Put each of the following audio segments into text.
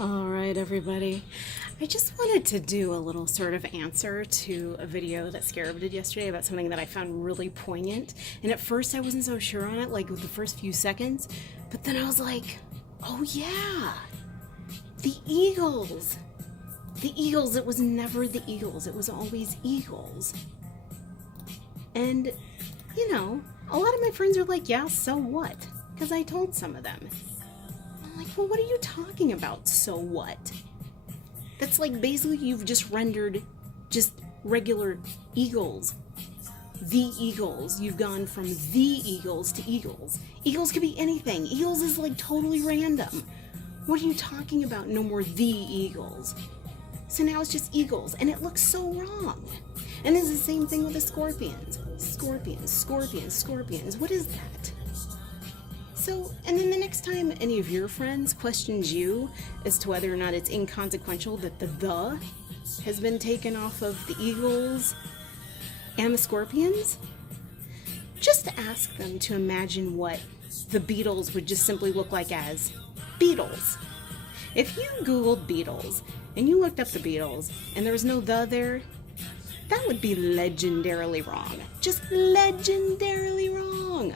All right, everybody. I just wanted to do a little sort of answer to a video that Scarab did yesterday about something that I found really poignant. And at first I wasn't so sure on it, like with the first few seconds, but then I was like, oh yeah, the Eagles. The Eagles, it was never the Eagles, it was always Eagles. And, you know, a lot of my friends are like, yeah, so what? Because I told some of them. I'm like, well, what are you talking about, so what? That's like basically you've just rendered just regular Eagles. The Eagles. You've gone from the Eagles to Eagles. Eagles could be anything. Eagles is like totally random. What are you talking about? No more the Eagles. So now it's just Eagles, and it looks so wrong. And it's the same thing with the Scorpions. Scorpions, Scorpions, Scorpions. What is that? So, and then the next time any of your friends questions you as to whether or not it's inconsequential that the has been taken off of the Eagles and the Scorpions, just ask them to imagine what the Beatles would just simply look like as Beatles. If you Googled Beatles and you looked up the Beatles and there was no the there, that would be legendarily wrong. Just legendarily wrong.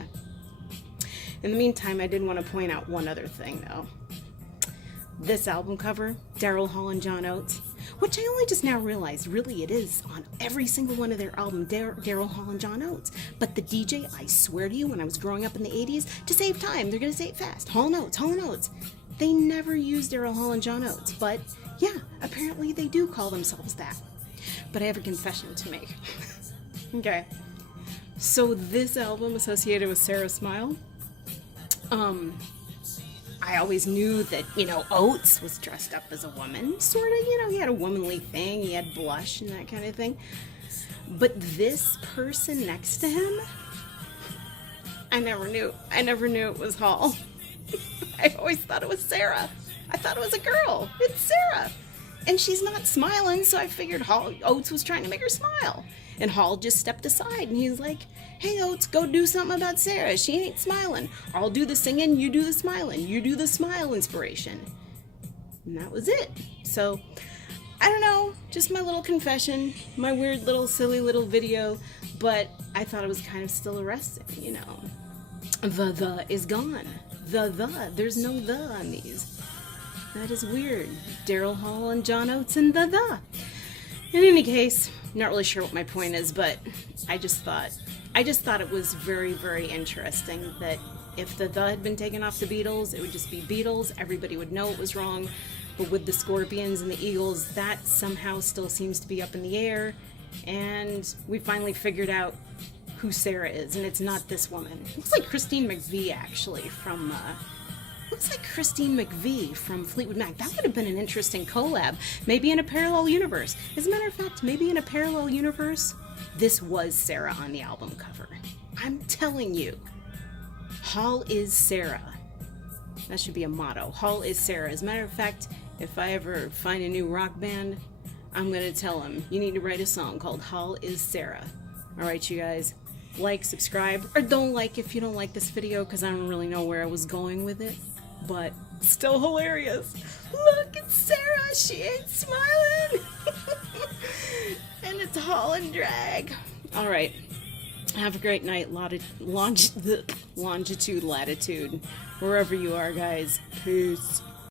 In the meantime, I did want to point out one other thing, though. This album cover, Daryl Hall and John Oates, which I only just now realized, really it is on every single one of their albums, Daryl Hall and John Oates. But the DJ, I swear to you, when I was growing up in the 80s, to save time, they're going to say it fast. Hall and Oates, Hall and Oates. They never used Daryl Hall and John Oates, but yeah, apparently they do call themselves that. But I have a confession to make. Okay. So this album associated with Sarah Smile, I always knew that, you know, Oates was dressed up as a woman, sort of, you know, he had a womanly thing, he had blush and that kind of thing. But this person next to him, I never knew it was Hall. I always thought it was Sarah. I thought it was a girl. It's Sarah. And she's not smiling, so I figured Oates was trying to make her smile. And Hall just stepped aside, and he's like, hey, Oates, go do something about Sarah. She ain't smiling. I'll do the singing, you do the smiling. You do the smile inspiration. And that was it. So, I don't know, just my little confession, my weird little silly little video, but I thought it was kind of still arresting, you know. The is gone. There's no the on these. That is weird. Daryl Hall and John Oates and the. In any case, not really sure what my point is, but I just thought it was very, very interesting that if the had been taken off the Beatles, it would just be Beatles. Everybody would know it was wrong. But with the Scorpions and the Eagles, that somehow still seems to be up in the air. And we finally figured out who Sarah is, and it's not this woman. It looks like Christine McVie, actually, from Fleetwood Mac. That would have been an interesting collab. Maybe in a parallel universe. As a matter of fact, maybe in a parallel universe, this was Sarah on the album cover. I'm telling you. Hall is Sarah. That should be a motto. Hall is Sarah. As a matter of fact, if I ever find a new rock band, I'm going to tell them, you need to write a song called Hall is Sarah. Alright, you guys. Like, subscribe, or don't like if you don't like this video, because I don't really know where I was going with it. But still hilarious. Look, it's Sarah. She ain't smiling. And it's Hall and drag. All right. Have a great night. Longitude, latitude, wherever you are, guys. Peace.